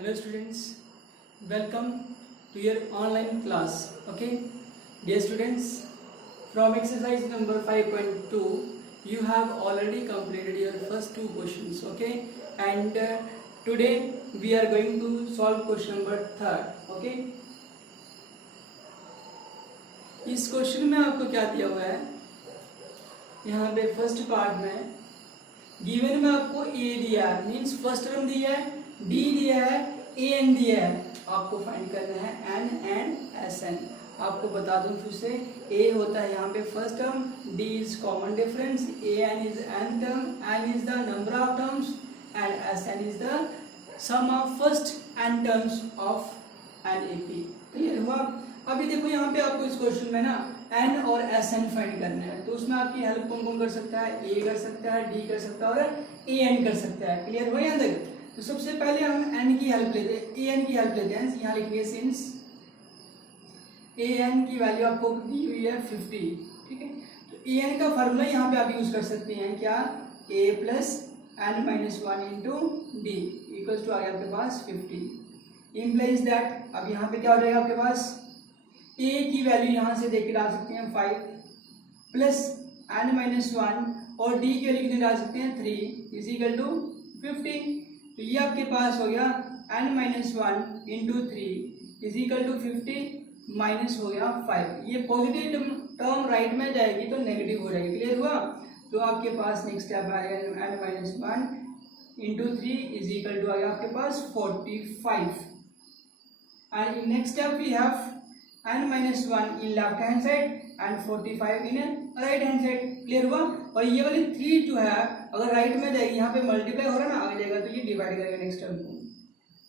Hello students, welcome to your online class. Okay, dear students, from exercise number 5.2 you have already completed your first two questions. Okay, and today we are going to solve question number third. Okay, इस question में आपको क्या दिया हुआ है, यहाँ पे first part में गिवन में आपको ए दिया है, मीन्स फर्स्ट टर्म दिया है, डी दिया है, ए एन दिया है, आपको फाइंड करना है एन एंड एस एन। आपको बता दूं फिर से, ए होता है यहाँ पे first term, D is common difference, A N is N term, N is the number of terms and S N is the sum of first N terms of N A P. Clear हुआ? अभी देखो यहाँ पे आपको इस question में ना N और एस एन फाइंड करना है, तो उसमें आपकी हेल्प कौन कौन कर सकता है? ए कर सकता है, डी कर सकता है और ए एन कर सकता है। क्लियर हुआ यहाँ तक? तो सबसे पहले हम एन की हेल्प लेते हैं, ए एन की हेल्प लेते हैं। यहाँ लिखेंगे सिंस ए एन की वैल्यू आपको दी हुई है 50। ठीक है, तो ए एन का फॉर्मूला यहाँ पे आप यूज कर सकते हैं, क्या? A plus N minus one into D equals to आ गया आपके पास 50। इम्प्लाइज दैट, अब यहाँ पे क्या हो जाएगा आपके पास? ए की वैल्यू यहाँ से देख के डाल सकते हैं 5 प्लस एन माइनस वन और डी की वैल्यू कितनी डाल सकते हैं 3 इज इक्वल टू 50। तो ये आपके पास हो गया N minus one into 3 is equal to 50 minus हो गया 5। ये पॉजिटिव टर्म राइट में जाएगी तो नेगेटिव हो जाएगी। क्लियर हुआ? तो आपके पास नेक्स्ट स्टेप आएगा N minus one into 3 is equal to आ गया आपके पास 45। And in next step we have n minus 1 in left hand side and 45 in right hand side। Clear हुआ? और ये वाली 3 जो है अगर राइट में जाएगी, यहाँ पे मल्टीप्लाई हो रहा है ना, आगे जाएगा तो ये डिवाइड करेगा नेक्स्ट टर्म को,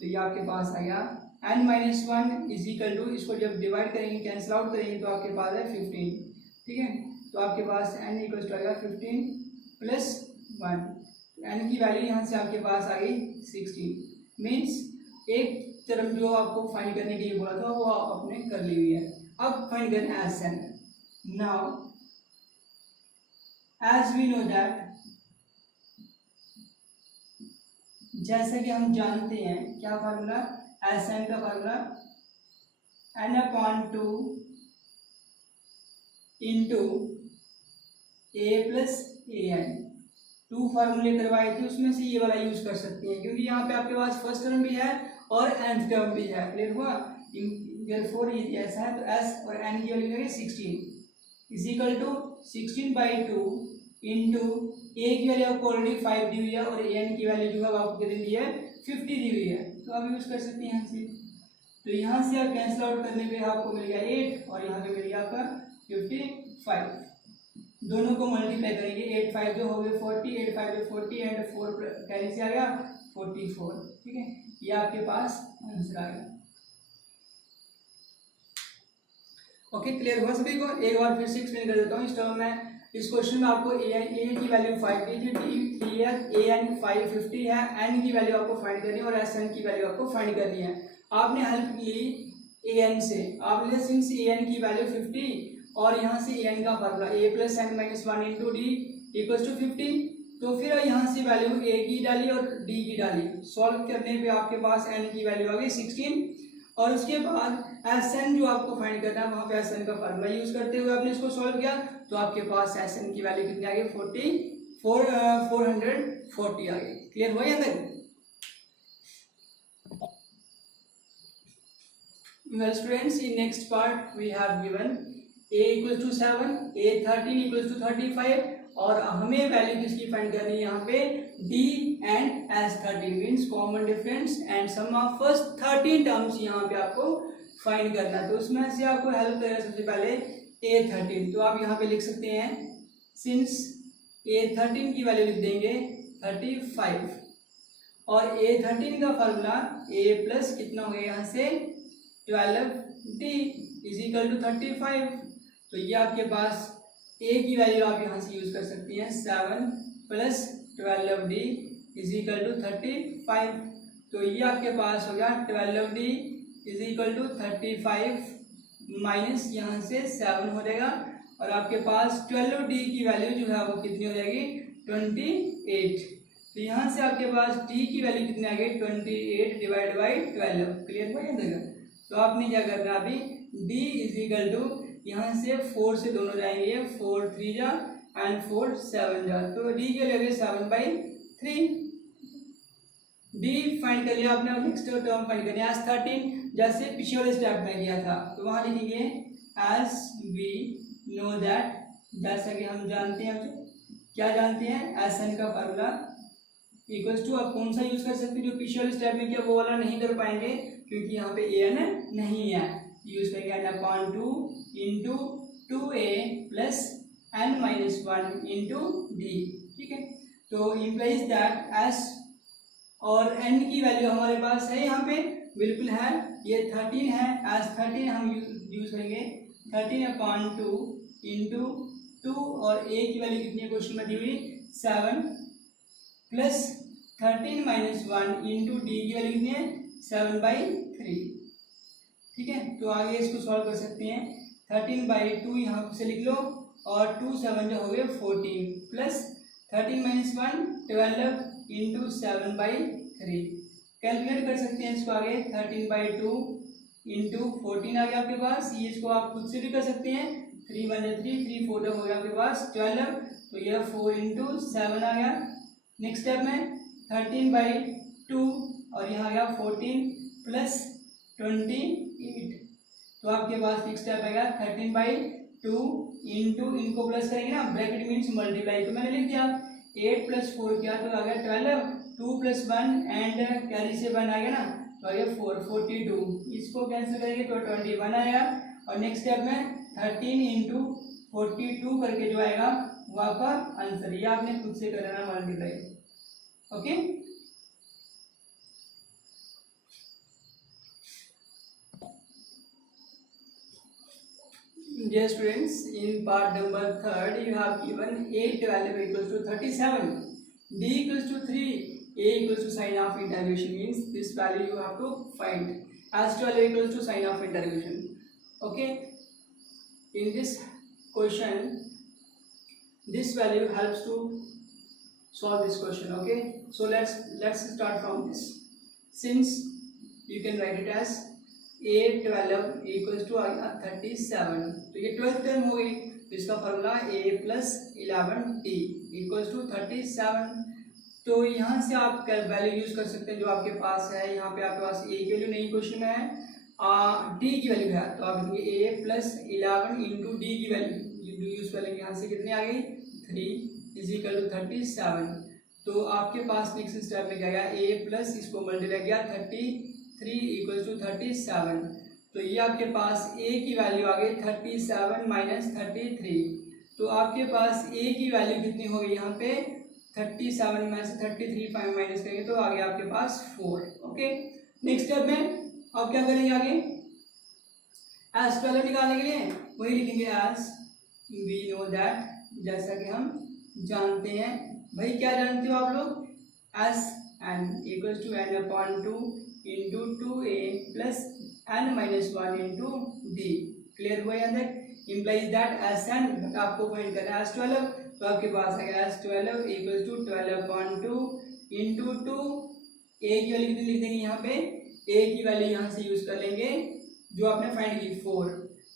तो ये आपके पास आ गया n minus 1 is equal to, इसको जब डिवाइड करेंगे कैंसिल आउट करेंगे तो आपके पास है 15। ठीक है, तो आपके पास n इक्वल टू आएगा 15 प्लस 1, n की वैल्यू यहाँ से आपके पास आ गई 16। मीन्स एक तरफ जो आपको फाइंड करने के लिए बोला था वो आपने कर ली हुई है। अब फाइंड करना है s n. Now as we know that, जैसे कि हम जानते हैं क्या फार्मूला? एस एन का formula n upon 2 into a plus a n. 2 फार्मूले करवाए थे, उसमें से ये वाला यूज कर सकते हैं क्योंकि यहाँ पे आपके पास फर्स्ट टर्म भी है और एन टर्म भी है। क्लियर हुआ? देयरफॉर ये ऐसा है, तो एस और एन की वैल्यू है 16 इज इक्वल टू 16/2 इंटू ए की वैल्यू आपको ऑलरेडी 5 दी हुई है और एन की वैल्यू जो है आपको कितनी दी है? 50 दी हुई है, तो आप यूज कर सकते हैं यहाँ से। तो यहाँ से आप कैंसिल आउट करने पे आपको मिल गया 8 और यहाँ पे मिल गया आपका 55। दोनों को मल्टीप्लाई करेंगे, 8 5 जो हो गए 40, 8 5 जो 40 एंड 4 कैरी से आ गया 44। ठीक है, ये आपके पास आंसर आ गया। ओके, क्लियर हुआ सभी को? एक बार फिर से एक्सप्लेन कर देता हूँ। इस टर्म में, इस क्वेश्चन में आपको ए की वैल्यू 5 दी थी, डी 3 है, ए एन 550 है, एन की वैल्यू आपको फाइंड करनी है और एस एन की वैल्यू आपको फाइंड करनी है। आपने हेल्प ली ए एन से, आपने सिंस ए एन की वैल्यू 50 और यहाँ से ए एन का formula a plus N minus 1 into D equals to 50, तो फिर यहाँ से वैल्यू ए की डाली और डी की डाली। सॉल्व करने पे आपके पास एन की वैल्यू आ गई 16 और उसके बाद एस एन जो आपको फाइंड करना है वहाँ पे एस एन का फार्मूला यूज करते हुए आपने इसको सॉल्व किया, तो आपके पास एस एन की वैल्यू कितनी आ गई? 440 आ गई। क्लियर हुआ यहाँ तक? Well students, in next part we have given a equals to 7, a 13 equals to 35 और हमें वैल्यू किसकी फाइंड करनी है यहाँ पे? d and s 13 means common difference and sum of first 13 terms यहाँ पे आपको फाइंड करना है। तो उसमें से आपको हेल्प करेगा सबसे पहले a 13, तो आप यहाँ पे लिख सकते हैं सिंस a 13 की वैल्यू लिख देंगे 35 और a 13 का फॉर्मूला a प्लस कितना हो गया यहाँ से 12d इज इक्वल टू 35। तो ये आपके पास a की वैल्यू आप यहाँ से यूज कर सकती हैं 7 plus 12d is equal to 35। तो ये आपके पास हो गया 12d is equal to 35 minus यहाँ से 7 हो जाएगा और आपके पास 12d की वैल्यू जो है वो कितनी हो जाएगी? 28। तो यहाँ से आपके पास टी की वैल्यू कितनी आ गई 28 डिवाइड बाई 12। क्लियर हुआ ये? तो आपने क्या करना अभी d इज इक्वल टू यहाँ से 4 से दोनों जाएंगे 4 3 जा एंड 4 7 जा, तो d के लिए 7/3 d फाइंड कर लिया आपने। नेक्स्ट टर्म फाइंड करनी है एज 13, जैसे पिछले वाले स्टेप में किया था, तो वहां लिखेंगे एज वी नो दैट, जैसा कि हम जानते हैं, क्या जानते हैं, एस एन का फार्मूला इक्वल्स टू, आप कौन सा यूज कर सकते हैं जो पिछले वाले स्टेप में किया वो वाला नहीं कर पाएंगे क्योंकि यहाँ पे ए एन नहीं है, यूज करेंगे n upon 2 into 2a plus n minus 1 into d. ठीक है, तो इम्प्लाइज दैट एस और n की वैल्यू हमारे पास है, यहाँ पे बिल्कुल है, ये 13 है, एज 13 हम यूज करेंगे 13 अपॉन 2 इंटू 2 और a की वैल्यू कितनी है क्वेश्चन में दी हुई 7 प्लस 13 माइनस 1 इंटू डी की वैल्यू कितनी है 7/3। ठीक है, तो आगे इसको सॉल्व कर सकते हैं, 13/2 यहाँ से लिख लो और 2 7 जो हो गए 14 प्लस 13 माइनस 1 12 इंटू 7/3। कैलकुलेट कर सकते हैं इसको आगे, 13/2 इंटू 14 आ गया आपके पास, ये इसको आप खुद से भी कर सकते हैं, 3 1 3 3 4 हो गया आपके पास 12, तो यह 4 इंटू 7 आ गया। नेक्स्ट स्टेप में 13/2 और यहाँ आ गया 14 प्लस 28, तो आपके पास नेक्स्ट स्टेप आएगा 13/2 इंटू, इनको प्लस करेंगे ना, ब्रैकेट मीन्स मल्टीप्लाई, तो मैंने लिख दिया 8 प्लस 4 किया तो आ गया 12, 2 प्लस 1 एंड कैरी से 1 आ गया ना, तो आ गया 4 42, इसको कैंसिल करेंगे तो 21 आएगा। और नेक्स्ट स्टेप में 13 इंटू 42 करके जो आएगा वो आपका आंसर, ये आपने खुद से करना multiply. Okay, dear students, in part number 3rd you have given 8 value equals to 37, d equals to 3, a equals to sign of interrogation, means this value you have to find, as 12 equals to sign of interrogation. Okay, in this question this value helps to solve this question. Okay, so let's start from this, since you can write it as a12 equals to 37, तो ये 12th term हो गई, तो इसका formula a plus 11t equals to 37। तो यहाँ से आप वैल्यू यूज कर सकते हैं जो आपके पास है, यहाँ पे आपके पास a की वैल्यू नहीं क्वेश्चन में है, d की वैल्यू है, तो आप लिखेंगे a प्लस 11 इंटू डी की वैल्यू यूज कर लेंगे, यहाँ से कितनी आ गई 3 इज इक्वल टू 37। तो आपके पास नेक्स्ट स्टेप में क्या गया, a प्लस इसको मल्टीप्लाई किया 33 इक्वल टू 37, तो ये आपके पास a की वैल्यू आ गई 37 माइनस 33, तो आपके पास a की वैल्यू कितनी हो गई यहाँ पे 37 में से 33 5 माइनस करेंगे तो आ गया आपके पास 4। ओके, नेक्स्ट स्टेप में अब क्या करेंगे, आगे एज 12 निकालने के लिए वही लिखेंगे एज वी नो दैट, जैसा कि हम जानते हैं। भाई क्या जानते हो आप लोग, as n equals to n upon 2 into 2a plus n minus 1 into d. Clear हुआ यहाँ तक, implies that s n, but आपको फाइंड करना है एस 12, तो आपके पास आएगा s 12 equals to 12 upon 2 into 2, a की वैल्यू कितनी लिख देंगे यहाँ पे, a की वैल्यू यहाँ से यूज कर लेंगे जो आपने फाइंड की 4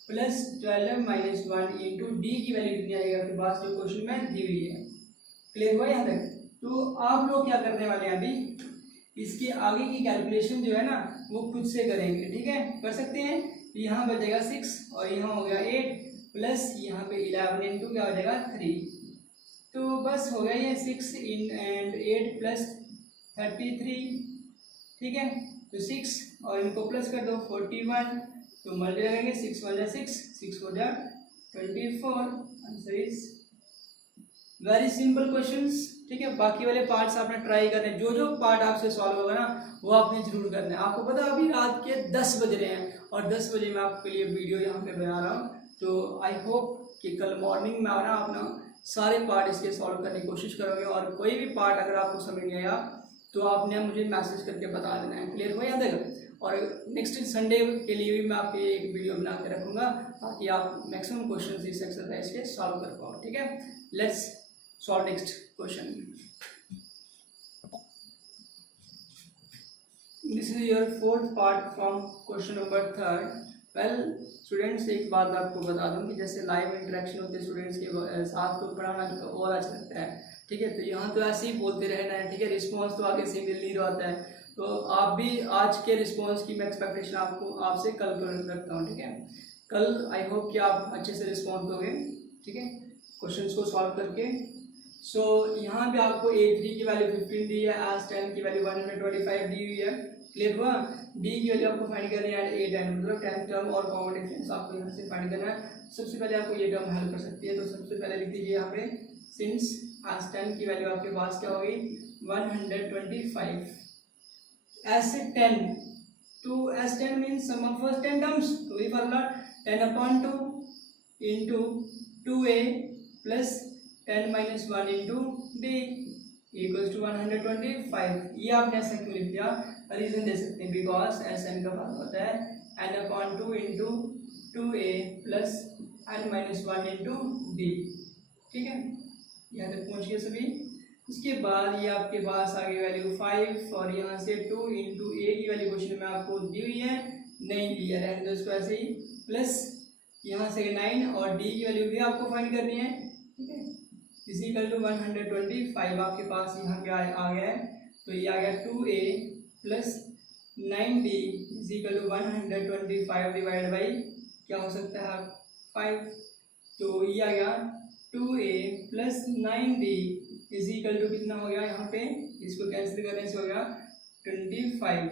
प्लस 12 माइनस 1 इंटू डी की वैल्यू कितनी आएगी आपके पास जो क्वेश्चन में दी हुई है। क्लियर हुआ यहाँ तक, तो आप लोग क्या करने वाले हैं, अभी इसके आगे की कैलकुलेशन जो है ना वो खुद से करेंगे। ठीक है, कर सकते हैं, यहाँ बचेगा 6 और यहाँ हो गया 8 प्लस यहाँ पे 11 इंटू क्या हो जाएगा 3, तो बस हो गया ये 6 एंड 8 प्लस 33। ठीक है, तो 6 और इनको प्लस कर दो 41, तो मल्टीप्लाई करेंगे 6 1 6 6 4 24, answer is very simple questions. ठीक है, बाकी वाले पार्ट्स आपने ट्राई करने, जो जो पार्ट आपसे सॉल्व होगा ना वो आपने जरूर करना है। आपको पता है अभी रात के 10 बज रहे हैं और 10 बजे मैं आपके लिए वीडियो यहाँ पे बना रहा हूँ, तो आई होप कि कल मॉर्निंग में आना अपना सारे पार्ट इसके सॉल्व करने की कोशिश करोगे, और कोई भी पार्ट अगर आपको समझ नहीं आया तो आपने मुझे मैसेज करके बता देना है। क्लियर हुआ यहाँ तक, और नेक्स्ट संडे के लिए भी मैं आपके एक वीडियो बना के रखूँगा ताकि आप मैक्सिमम क्वेश्चन इस एक्सरसाइज के सॉल्व कर पाओ। ठीक है, let's solve next question. This is your fourth part from question number 3rd। Well students, एक बात आपको बता दूं कि जैसे लाइव इंटरेक्शन होते हैं स्टूडेंट्स के साथ तो पढ़ाना और अच्छा लगता है, ठीक है। तो यहाँ तो ऐसे ही बोलते रहना है, ठीक है। रिस्पॉन्स तो आगे से मिल नहीं रहा है, तो आप भी आज के रिस्पॉन्स की मैं एक्सपेक्टेशन आपसे कल रखता हूँ, ठीक है। कल आई होप कि आप अच्छे से रिस्पॉन्स दोगे, ठीक है, क्वेश्चन को सॉल्व करके। सो यहाँ पे आपको A3 की वैल्यू 15 दी है, as10 की वैल्यू 125 दी हुई है, क्लियर हुआ। D की वैल्यू आपको फाइंड करनी है एट A10, मतलब 10th टर्म और कॉमन डिफरेंस आपको यहाँ से फाइंड करना है। सबसे पहले आपको ये टर्म हेल्प कर सकती है, तो सबसे पहले लिख दीजिए यहाँ पे सिंस as10 की वैल्यू आपके पास क्या होगी 125, S10 to S10 means sum of first 10 terms, तो ये formula 10/2 into 2A plus 10 minus 1 into D equals to 125। ये आपने ऐसा क्यों लिख दिया, रीजन दे सकते हैं, बिकॉज Sn का फार्मूला होता है n/2 into 2A plus n minus 1 into D, ठीक है। यहाँ तक पहुँच गए सभी। उसके बाद ये आपके पास आगे वैल्यू 5 और यहाँ से 2 इंटू ए की वैल्यू क्वेश्चन में आपको दी हुई है, नहीं दी है, रहने दो इसको ऐसे ही, प्लस यहाँ से 9 और डी की वैल्यू भी आपको फाइंड करनी है, ठीक है। इज इक्वल टू 125 आपके पास यहाँ पे आ गया है, तो ये आ गया 2a plus 9d is equal to 125 divide by क्या हो सकता है 5, तो ये आ गया 2a plus 9d is equal to कितना हो गया, यहाँ पे इसको कैंसिल करने से हो गया 25।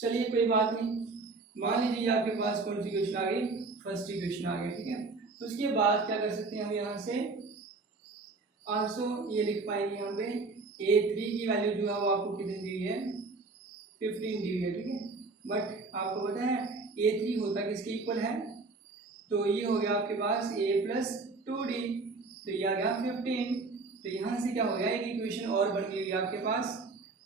चलिए कोई बात नहीं, मान लीजिए आपके पास कौन सी इक्वेशन आ गई, फर्स्ट इक्वेशन आ गई, ठीक है। तो उसके बाद क्या कर सकते हैं हम यहाँ से आल्सो ये लिख पाएंगे, यहाँ पे A3 की वैल्यू जो है वो आपको कितनी दी हुई है 15 दी हुई है, ठीक है। बट आपको पता है A3 होता किसके इक्वल है, तो ये हो गया आपके पास a प्लस 2d, तो ये आ गया 15। तो यहाँ से क्या हो गया, एक इक्वेशन और बन गई आपके पास,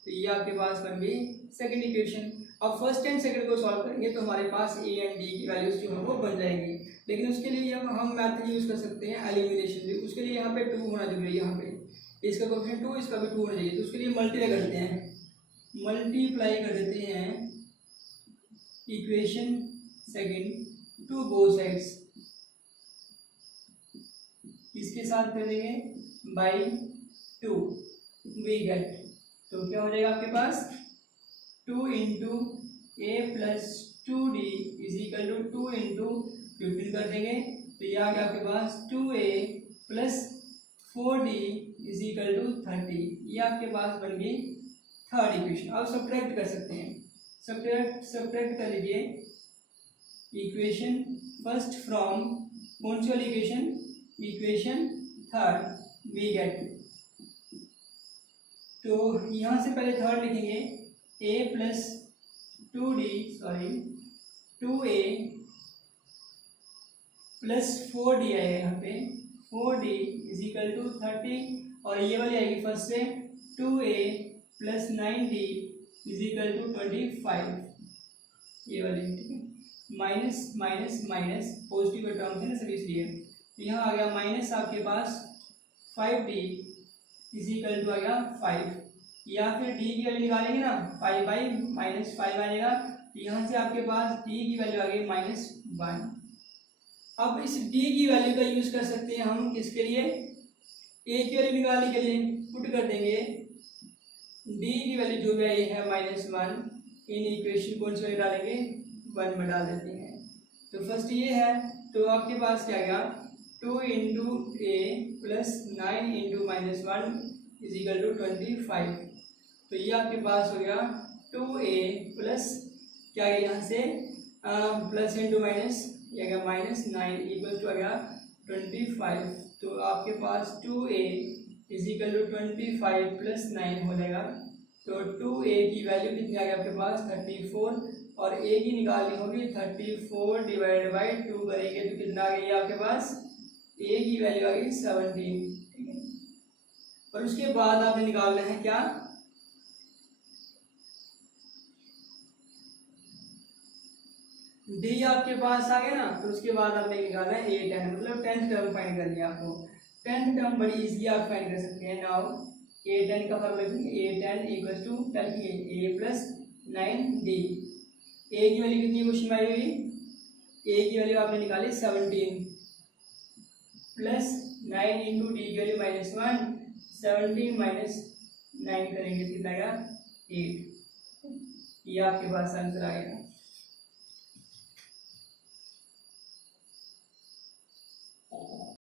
तो ये आपके पास बन गई सेकंड इक्वेशन। अब फर्स्ट एंड सेकंड को सॉल्व करेंगे तो हमारे पास a एंड d की वैल्यूज जो है वो बन जाएंगी, लेकिन उसके लिए हम मैथड यूज कर सकते हैं एलिमिनेशन भी। उसके लिए यहाँ पे 2 होना जरूरी है, यहाँ पे इसका कोएफिशिएंट 2, इसका भी 2 होना चाहिए, तो उसके लिए मल्टीप्लाई कर देते हैं, मल्टीप्लाई कर देते हैं equation second to both sides, इसके साथ कर देंगे बाई 2 वी गेट, तो क्या हो जाएगा आपके पास 2 into a plus 2d is equal to 2 into 15 कर देंगे, तो ये आ गया आपके पास 2a plus 4d is equal to 30। ये आपके पास बन गई थर्ड इक्वेशन। अब सब्ट्रैक्ट कर सकते हैं, सब्ट्रैक्ट कर लीजिए इक्वेशन फर्स्ट फ्रॉम कौन सी वाली equation, equation third we get, तो यहाँ से पहले थर्ड लिखेंगे a plus 2a plus 4d आएगा यहाँ पे 4d इज इक्वल टू 30, और ये वाली आएगी फर्स्ट से 2a plus 9d is equal to 25, ये वाली, ठीक है। Minus minus minus positive terms है ना सभी, इसलिए यहाँ आ गया माइनस आपके पास 5d इज इक्वल टू आ गया 5, या फिर d की वैल्यू निकालेंगे ना 5 बाई माइनस 5 आएगा, यहाँ से आपके पास d की वैल्यू आ गई -1। अब इस d की वैल्यू का यूज कर सकते हैं हम किसके लिए, a की वैल्यू निकालने के लिए, पुट कर देंगे d की वैल्यू जो है ये है -1, इन इक्वेशन कौन सी वैल्यू डालेंगे 1 में डाल देते हैं, तो फर्स्ट ये है, तो आपके पास क्या गया 2 into a plus 9 into -1 is equal to 25, तो ये आपके पास हो गया 2a प्लस क्या है यहाँ से प्लस इंटू माइनस, ये गया -9 इक्वल टू आ गया 25, तो आपके पास 2a is equal to 25 plus 9 हो जाएगा, तो 2a की वैल्यू कितनी आ गई आपके पास 34, और a की निकालनी होगी 34 डिवाइड बाई 2 करेंगे तो कितना आ गई आपके पास a की वैल्यू आ गई 17, ठीक है। और उसके बाद आपने निकालना है क्या, डी आपके पास आ गया ना, तो उसके बाद आपने निकालना है A10, मतलब 10th टर्म फाइंड कर लिया आपको। 10th टर्म बड़ी इजी आप फाइंड कर सकते हैं। नाउ ए टेन का फॉर्मूला लिखेंगे, ए टेन इक्वल टू क्या लिखेंगे, ए प्लस 9d। ए की वैल्यू कितनी क्वेश्चन में आई हुई, ए की वैल्यू आपने निकाली 17 प्लस 9 इंटू डी की वैल्यू -1, 17 माइनस 9 करेंगे कितना आएगा 8। ये आपके पास आंसर आएगा।